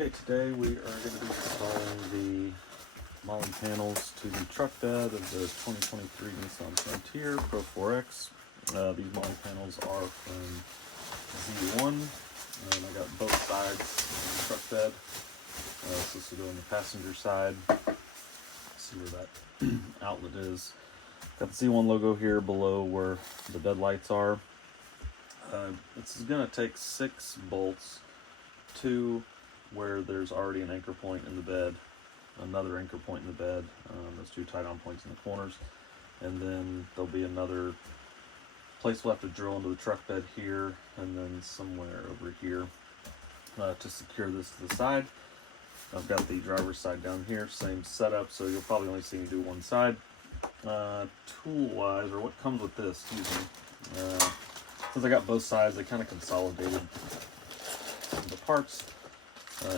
Okay, today we are going to be installing the Molle panels to the truck bed of the 2023 Nissan Frontier Pro 4X. These Molle panels are from Z1, and I got both sides of the truck bed. So this will go on the passenger side. See where that outlet is. Got the Z1 logo here below where the bed lights are. This is going to take 6 bolts, 2 where there's already an anchor point in the bed, another anchor point in the bed, those 2 tight-on points in the corners, and then there'll be another place we'll have to drill into the truck bed here, and then somewhere over here to secure this to the side. I've got the driver's side down here, same setup, so you'll probably only see me do one side. Tool-wise, or what comes with this, excuse me, since I got both sides, they kind of consolidated the parts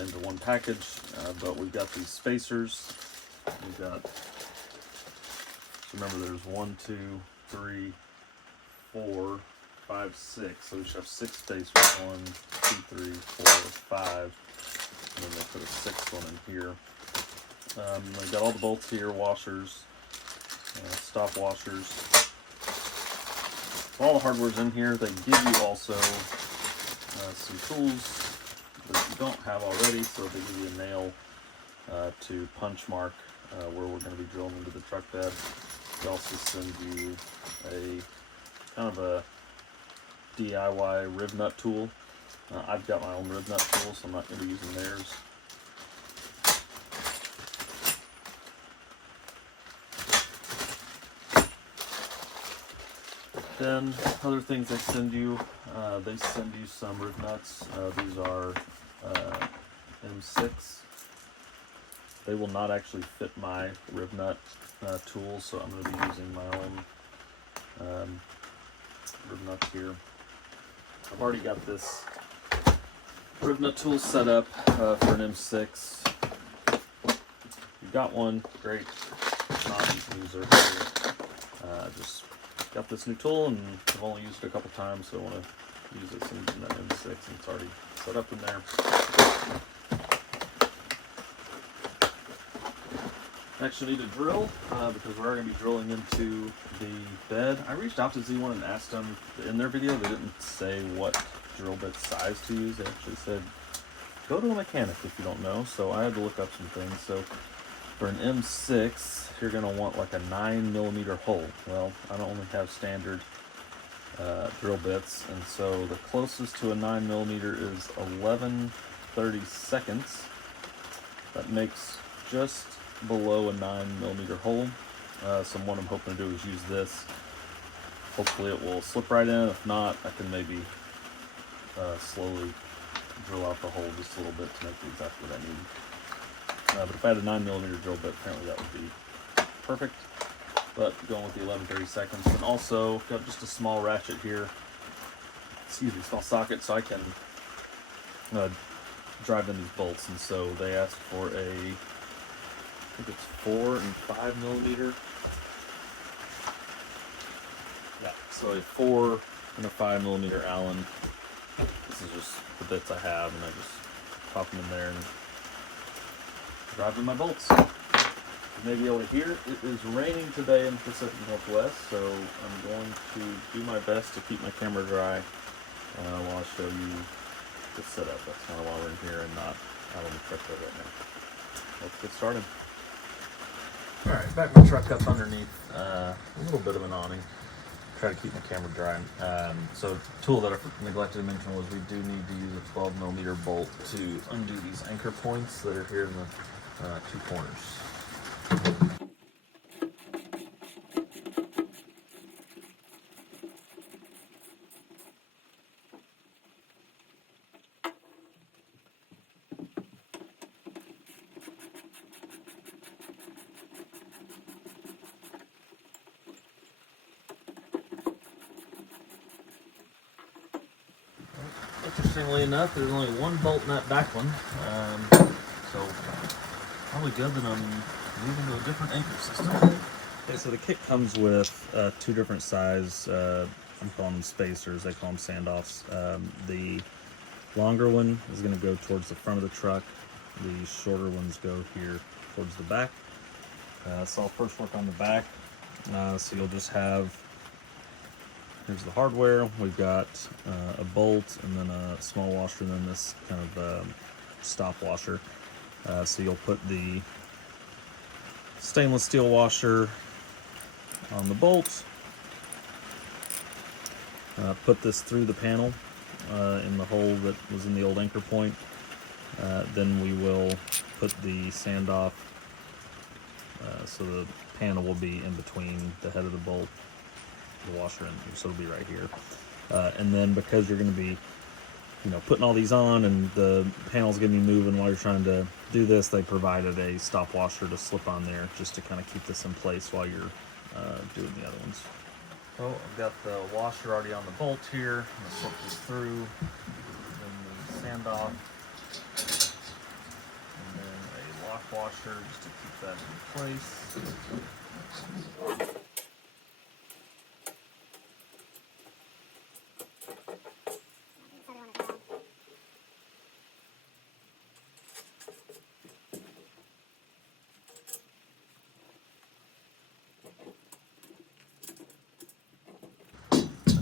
into one package, but we've got these spacers. We've got, so remember there's 1, 2, 3, 4, 5, 6. So we should have 6 spacers, 1, 2, 3, 4, 5, and then they put a 6th one in here. We've got all the bolts here, washers, stop washers. All the hardware's in here. They give you also some tools that you don't have already, so they give you a nail to punch mark where we're going to be drilling into the truck bed. They also send you a kind of a DIY rib nut tool. I've got my own rib nut tool, so I'm not going to be using theirs. Then other things they send you some rib nuts. These are M6. They will not actually fit my rib nut tool, so I'm going to be using my own rib nuts here. I've already got this rib nut tool set up for an M6. You've got one, great. If not, you can use it. Just got this new tool, and I've only used it a couple times, so I want to use it in that M6, and it's already set up in there. Actually need a drill because we're going to be drilling into the bed. I reached out to Z1 and asked them in their video. They didn't say what drill bit size to use. They actually said go to a mechanic if you don't know. So I had to look up some things. So for an M6, you're going to want like a 9mm hole. Well, I don't only have standard drill bits, and so the closest to a 9mm is 11/32. That makes just below a 9mm hole. So what I'm hoping to do is use this. Hopefully it will slip right in. If not, I can maybe slowly drill out the hole just a little bit to make exactly what I need. But if I had a 9mm drill bit, apparently that would be perfect. But going with the 11/32, and also got just a small ratchet here. Excuse me, small socket, so I can drive in these bolts. And so they asked for a, I think it's 4 and 5mm. Yeah, so a 4 and a 5mm Allen. This is just the bits I have, and I just pop them in there and drive in my bolts. You may be able to hear it is raining today in the Pacific Northwest, so I'm going to do my best to keep my camera dry while I show you the setup. That's kind of why we're in here and not out on the truck bed right now. Let's get started. Alright, back my truck up underneath a little bit of an awning. Try to keep my camera dry. So the tool that I neglected to mention was we do need to use a 12mm bolt to undo these anchor points that are here in the 2 corners. Interestingly enough, there's only one bolt in that back one, so probably good that I'm moving to a different anchor system. Okay, so the kit comes with 2 different size, I'm calling them spacers, they call them standoffs. The longer one is going to go towards the front of the truck. The shorter ones go here towards the back. So I'll first work on the back. So you'll just have, here's the hardware. We've got a bolt and then a small washer and then this kind of stop washer. So you'll put the stainless steel washer on the bolt. Put this through the panel in the hole that was in the old anchor point. Then we will put the sand off so the panel will be in between the head of the bolt, the washer, and so it'll be right here. And then because you're going to be, putting all these on and the panel's going to be moving while you're trying to do this, they provided a stop washer to slip on there just to kind of keep this in place while you're doing the other ones. So I've got the washer already on the bolt here. I'm going to slip this through, then the sand off, and then a lock washer just to keep that in place.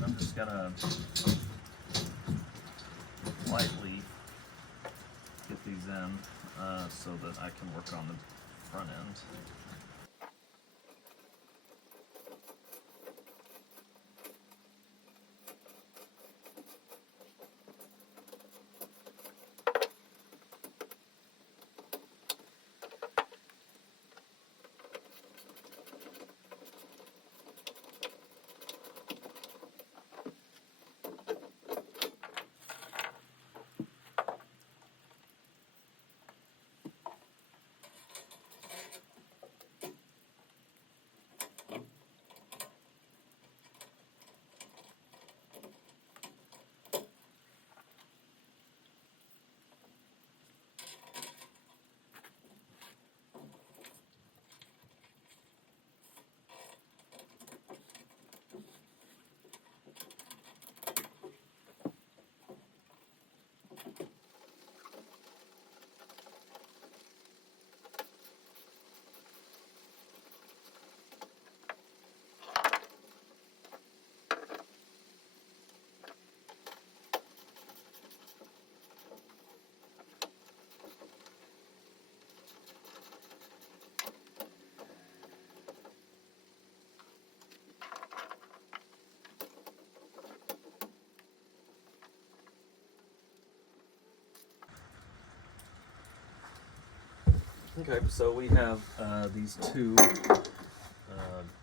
I'm just gonna lightly get these in so that I can work on the front end. Okay, so we have these two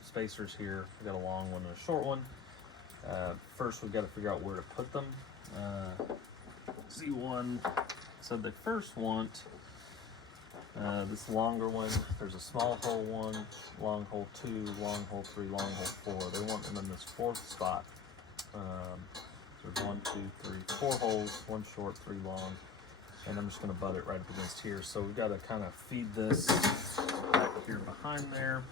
spacers here. We got a long one and a short one. First, we've got to figure out where to put them. Z1 said they first want this longer one. There's a small hole 1, long hole 2, long hole 3, long hole 4. They want them in this fourth spot. So there's 1, 2, 3, 4 holes, 1 short, 3 long. And I'm just going to butt it right up against here. So we've got to kind of feed this back here behind there.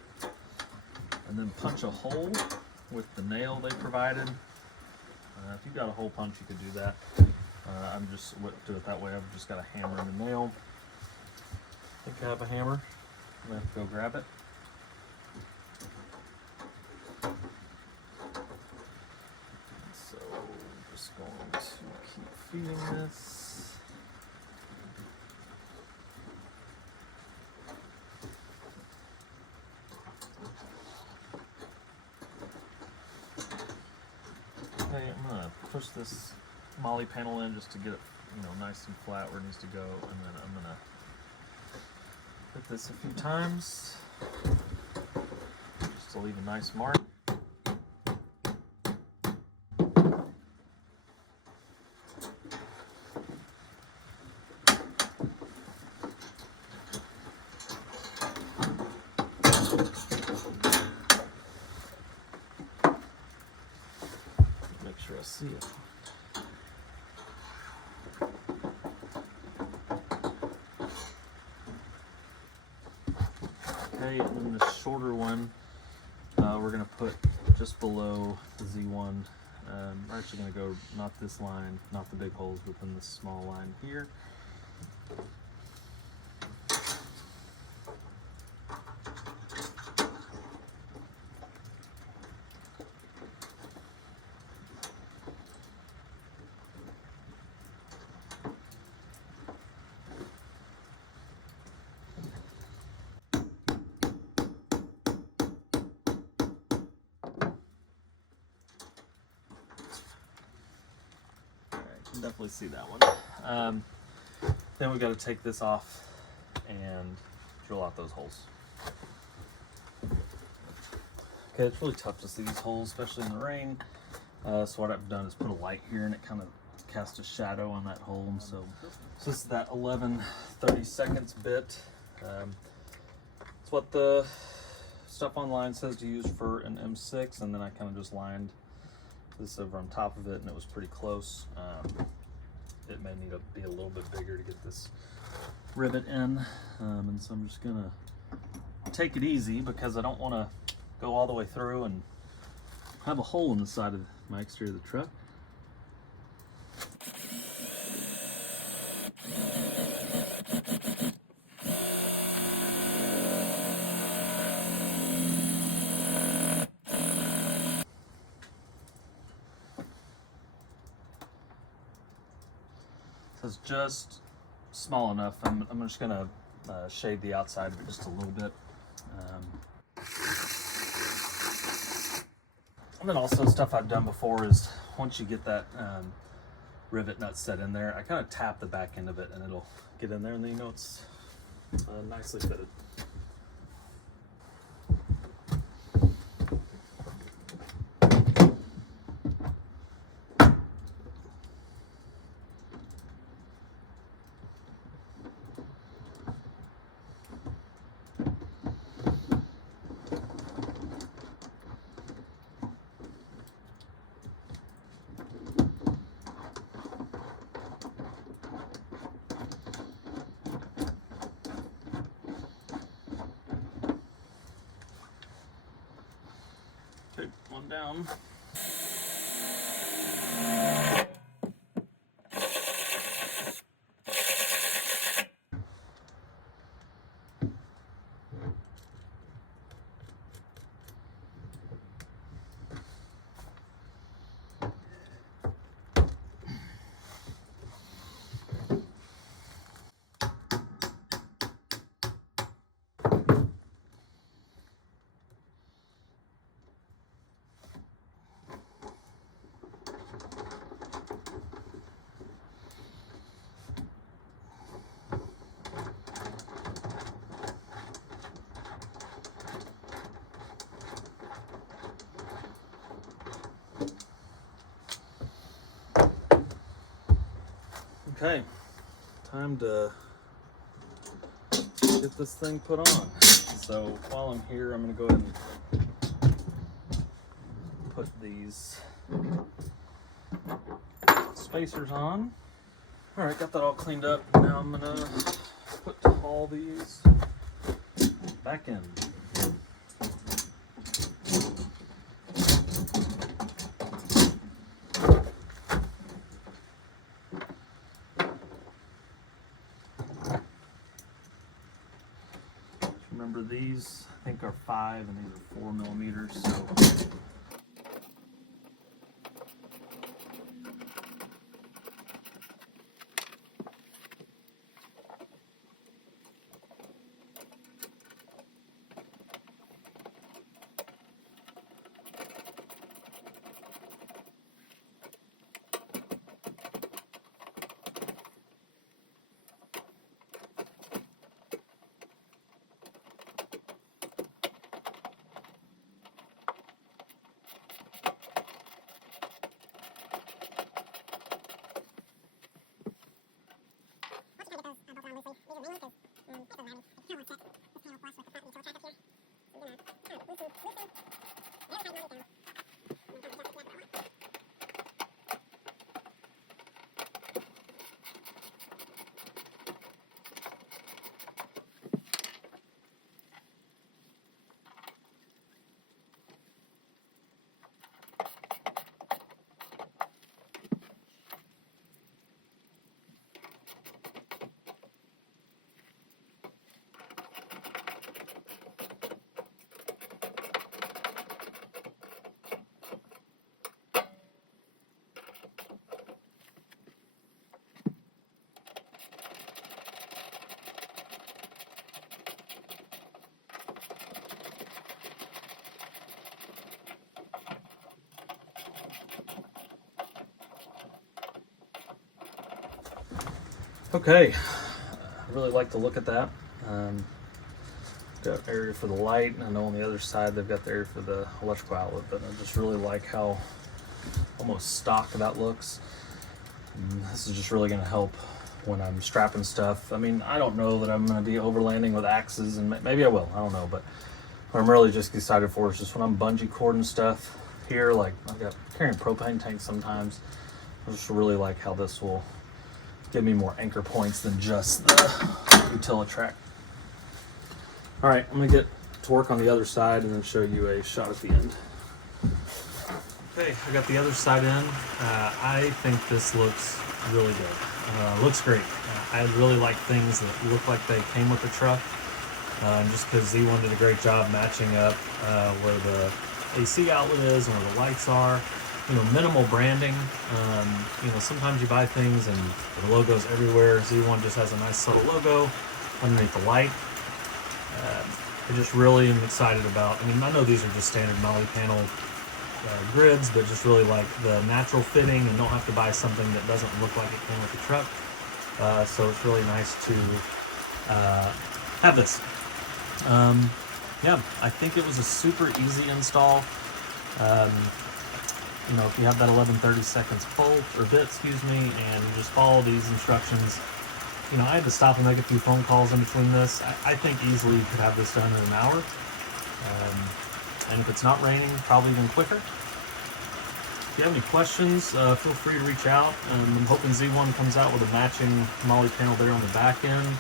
And then punch a hole with the nail they provided. If you've got a hole punch, you could do that. I'm just do it that way. I've just got a hammer and a nail. I think I have a hammer. I'm going to have to go grab it. So I'm just going to keep feeding this. Okay, I'm going to push this Molle panel in just to get it, nice and flat where it needs to go, and then I'm going to hit this a few times just to leave a nice mark. Make sure I see it. Okay, and then the shorter one, we're going to put just below the Z1 We're actually going to go not this line, not the big holes, but then this small line here. Definitely see that one. Then we got to take this off and drill out those holes. Okay, it's really tough to see these holes, especially in the rain. So what I've done is put a light here, and it kind of casts a shadow on that hole. And so this is that 11/32 bit. It's what the stuff online says to use for an M6, and then I kind of just lined this over on top of it, and it was pretty close. It may need to be a little bit bigger to get this rivet in, and so I'm just gonna take it easy because I don't want to go all the way through and have a hole in the side of my exterior of the truck. So it's just small enough. I'm just gonna shade the outside of it just a little bit. And then also stuff I've done before is once you get that rivet nut set in there, I kind of tap the back end of it and it'll get in there, and then you know it's nicely fitted. Okay, one down. Okay, time to get this thing put on. So while I'm here, I'm going to go ahead and put these spacers on. All right, got that all cleaned up. Now I'm going to put all these back in. Remember, these I think are 5 and these are 4 millimeters. So Okay, I really like the look at that. Got area for the light, and I know on the other side they've got the area for the electrical outlet, but I just really like how almost stock that looks. And this is just really going to help when I'm strapping stuff. I mean, I don't know that I'm going to be overlanding with axes, and maybe I will, I don't know, but what I'm really just excited for is just when I'm bungee cording stuff here, like I've got carrying propane tanks sometimes. I just really like how this will give me more anchor points than just the Utilitrack. All right, I'm gonna get to work on the other side and then show you a shot at the end. Okay, I got the other side in. I think this looks really good. Looks great. I really like things that look like they came with the truck. Just because Z1 did a great job matching up where the AC outlet is and where the lights are. You know, minimal branding. You know, sometimes you buy things and the logo's everywhere. Z1 just has a nice subtle logo underneath the light. I just really am excited about, I mean, I know these are just standard Molle panel grids, but just really like the natural fitting and don't have to buy something that doesn't look like it came with the truck. So it's really nice to have this. Yeah, I think it was a super easy install. You know, if you have that 11/30 volt or bit, excuse me, and you just follow these instructions. You know, I had to stop and make a few phone calls in between this. I think easily you could have this done in an hour. And if it's not raining, probably even quicker. If you have any questions, feel free to reach out. I'm hoping Z1 comes out with a matching Molle panel there on the back end.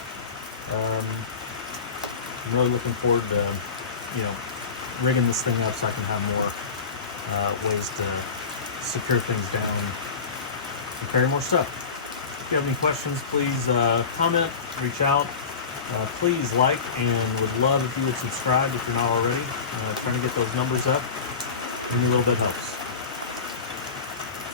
I'm really looking forward to, you know, rigging this thing up so I can have more ways to secure things down and carry more stuff. If you have any questions, please comment, reach out. Please like, and would love if you would subscribe if you're not already. Trying to get those numbers up. Any little bit helps.